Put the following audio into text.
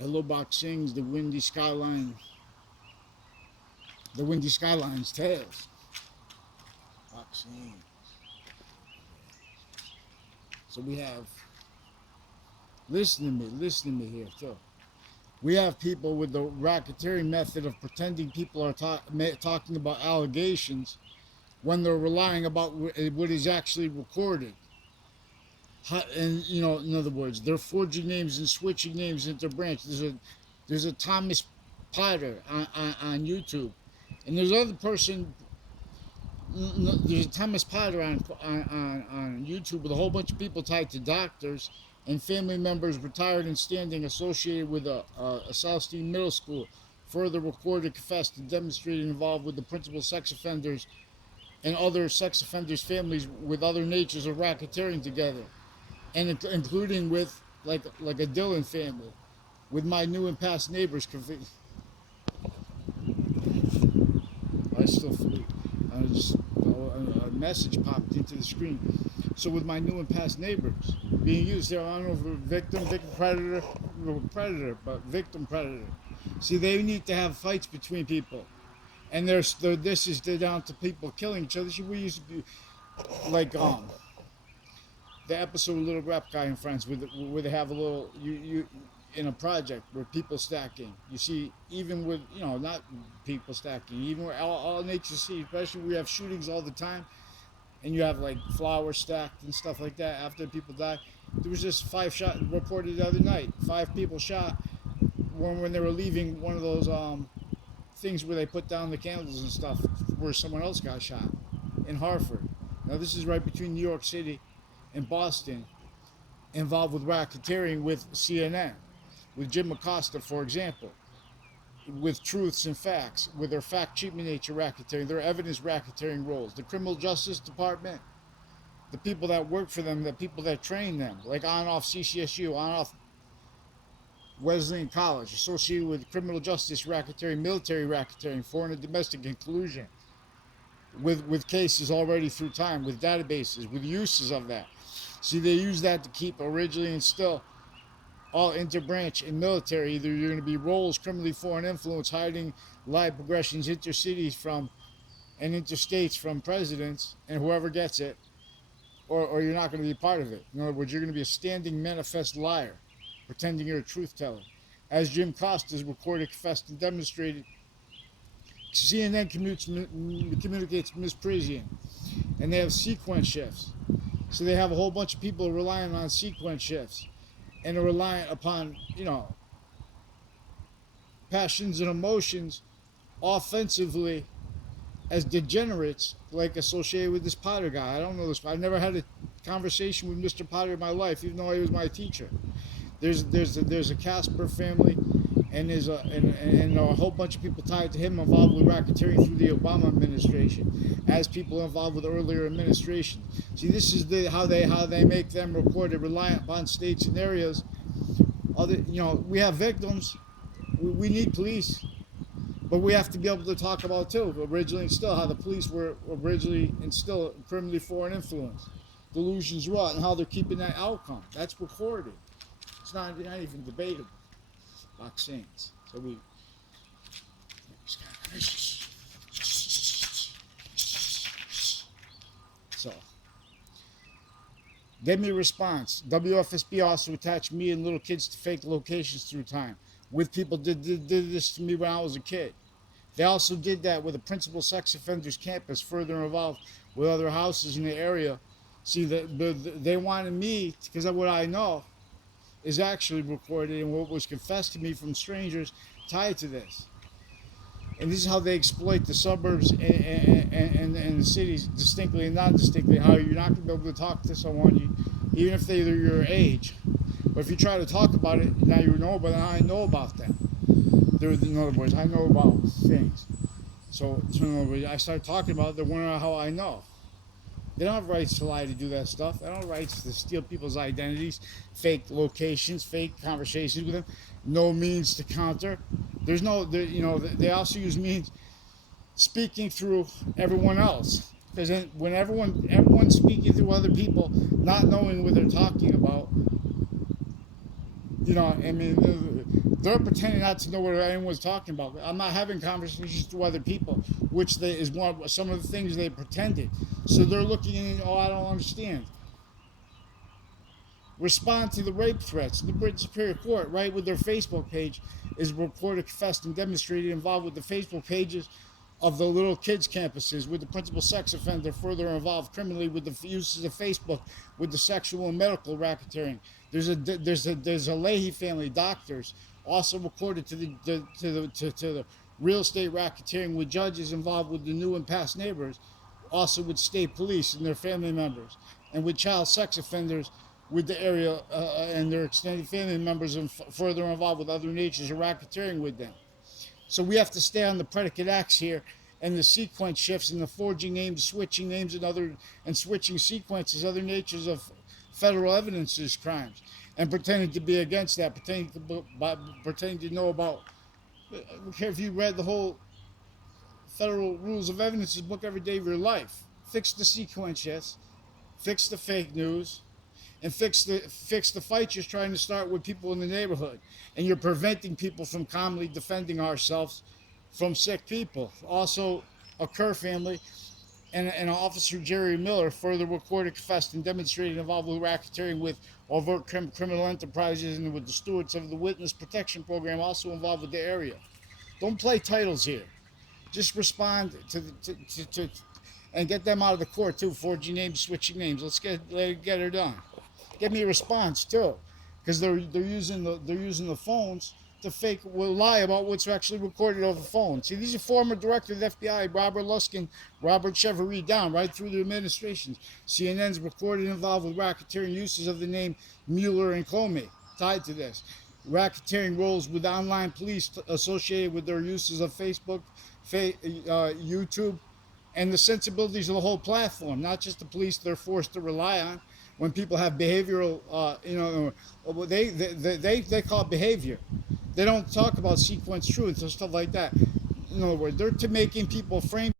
Hello Box sings the windy skyline, the windy skyline's tales. Box sings. So we have, listen to me here too. We have people with the racketeering method of pretending people are talking about allegations when they're relying about what is actually recorded. And in other words, they're forging names and switching names into branch. There's a Thomas Potter on YouTube, and there's another person. There's a Thomas Potter on YouTube with a whole bunch of people tied to doctors and family members, retired and standing, associated with a Southstein Middle School. Further recorded, confessed, and demonstrated involved with the principal sex offenders and other sex offenders' families with other natures of racketeering together, and including with like a Dillon family, with my new and past neighbors. I still flew. A message popped into the screen. So with my new and past neighbors being used there, I don't know if victim predator, but victim predator. See, they need to have fights between people, and this is down to people killing each other. See, we used to be like the episode of Little Rap Guy and Friends, where they have a little you in a project where people stacking. You see, even with not people stacking, even where all nature see, especially we have shootings all the time, and you have like flowers stacked and stuff like that after people die. There was just 5 shot reported the other night. 5 people shot when they were leaving one of those things where they put down the candles and stuff, where someone else got shot in Hartford. Now this is right between New York City and Boston, involved with racketeering with CNN, with Jim Acosta, for example, with truths and facts, with their fact-cheating nature racketeering, their evidence racketeering roles, the criminal justice department, the people that work for them, the people that train them, like on-off CCSU, on-off Wesleyan College, associated with criminal justice racketeering, military racketeering, foreign and domestic inclusion, with cases already through time, with databases, with uses of that. See, they use that to keep originally and still all interbranch and military. Either you're going to be roles, criminally foreign influence, hiding live progressions, intercities from and interstates from presidents and whoever gets it, or you're not going to be part of it. In other words, you're going to be a standing manifest liar, pretending you're a truth teller. As Jim Costa's recorded, confessed, and demonstrated, CNN communicates misprision, and they have sequence shifts. So they have a whole bunch of people relying on sequence shifts, and are reliant upon, passions and emotions offensively as degenerates, like associated with this Potter guy. I don't know this. I've never had a conversation with Mr. Potter in my life, even though he was my teacher. There's a Casper family, and there's a whole bunch of people tied to him involved with racketeering through the Obama administration, as people involved with earlier administration. See, this is how they make them recorded, reliant upon states and areas. We have victims. We need police, but we have to be able to talk about too, originally and still, how the police were originally and still criminally foreign influence, delusions wrought, and how they're keeping that outcome. That's recorded. It's not even debatable. Vaccines. So give me a response. WFSB also attached me and little kids to fake locations through time. With people did this to me when I was a kid. They also did that with a principal sex offenders campus, further involved with other houses in the area. See, they wanted me, because of what I know, is actually recorded and what was confessed to me from strangers tied to this. And this is how they exploit the suburbs and the cities distinctly and not distinctly, how you're not going to be able to talk to someone, even if they're your age. But if you try to talk about it, now you know, but I know about them. In other words, I know about things. So in other words, I start talking about it, they're wondering how I know. They don't have rights to lie, to do that stuff. They don't have rights to steal people's identities, fake locations, fake conversations with them. No means to counter. There's no, they also use means speaking through everyone else. Because when everyone's speaking through other people, not knowing what they're talking about, They're pretending not to know what anyone's talking about. I'm not having conversations to other people, which is some of the things they pretended. So they're looking in, oh, I don't understand. Respond to the rape threats. The British Superior Court, right, with their Facebook page, is reported, confessed, and demonstrated involved with the Facebook pages of the little kids' campuses, with the principal sex offender further involved criminally with the uses of Facebook, with the sexual and medical racketeering. There's a Leahy family, doctors, also reported to the real estate racketeering, with judges involved with the new and past neighbors, also with state police and their family members, and with child sex offenders with the area and their extended family members, and further involved with other natures of racketeering with them. So we have to stay on the predicate acts here, and the sequence shifts, and the forging names, switching names, and switching sequences, other natures of federal evidences crimes, and pretending to be against that, pretending to know about. I don't care if you read the whole federal rules of evidences book every day of your life. Fix the sequence, yes. Fix the fake news, and fix the fight you're trying to start with people in the neighborhood, and you're preventing people from calmly defending ourselves from sick people. Also, a Kerr family and Officer Jerry Miller further recorded, confessed, and demonstrated involved with racketeering with overt criminal enterprises, and with the stewards of the Witness Protection Program also involved with the area. Don't play titles here. Just respond to and get them out of the court too. Forging names, switching names. Let's get her done. Get me a response too, because they're using the phones to lie about what's actually recorded over the phone. See, these are former director of the F.B.I, Robert Luskin, Robert Chevery, down right through the administrations. CNN's recorded involved with racketeering uses of the name Mueller and Comey tied to this. Racketeering roles with online police associated with their uses of Facebook, YouTube, and the sensibilities of the whole platform, not just the police they're forced to rely on. When people have behavioral, they call it behavior. They don't talk about sequence truths or stuff like that. In other words, they're to making people frame